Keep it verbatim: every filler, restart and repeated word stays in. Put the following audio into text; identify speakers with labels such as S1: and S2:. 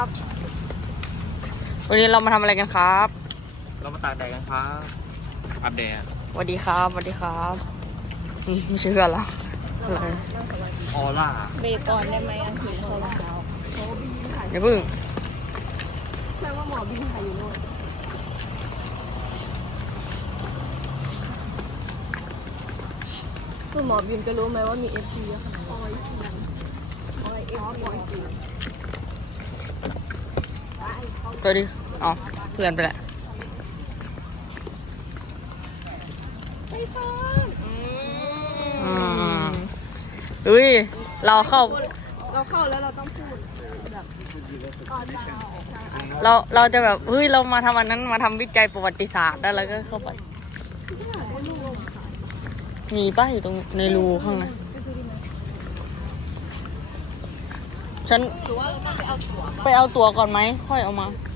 S1: วันนี้เรามาทำอะไรกันครับ
S2: เรามาตากแดดกันครับอัปเดต
S1: สวัสดีครับสวัสดีครับนี่ไม่ใช่เพื่อนเราอะไร
S2: ออร่า
S3: เบรกก่อนได้ไหมอันถึงโทรศัพท์
S1: อย่าเพิ่ง
S3: แปลว่าหมอบินถ่ายอยู่โน่นคือหมอบินจะรู้ไหมว่ามีเอฟซีเยอะขนาดไหนออยซีออยเอฟซี
S1: ตัวดิอ๋อเพื่อนไปแหละ
S3: ไม่ฟัง
S1: อืมอุ้ยเราเข้า
S3: เราเข้าแล้วเราต้องพูดแบบก่อนเราออก
S1: เราเราจะแบบเฮ้ยเรามาทำอันนั้นมาทำวิจัยประวัติศาสตร์แล้วเราก็เข้าไปมีป้าอยู่ตรงในรูข้างในฉัน
S3: หรือว่าเราต้องไปเอาตั๋ว
S1: ไปเอาตั๋วก่อนไหมค่อยเอามา
S3: เ